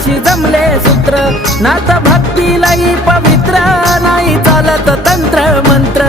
नाथाशी जमले सूत्र नाथ भक्ती लई पवित्र नाही चालत तंत्र मंत्र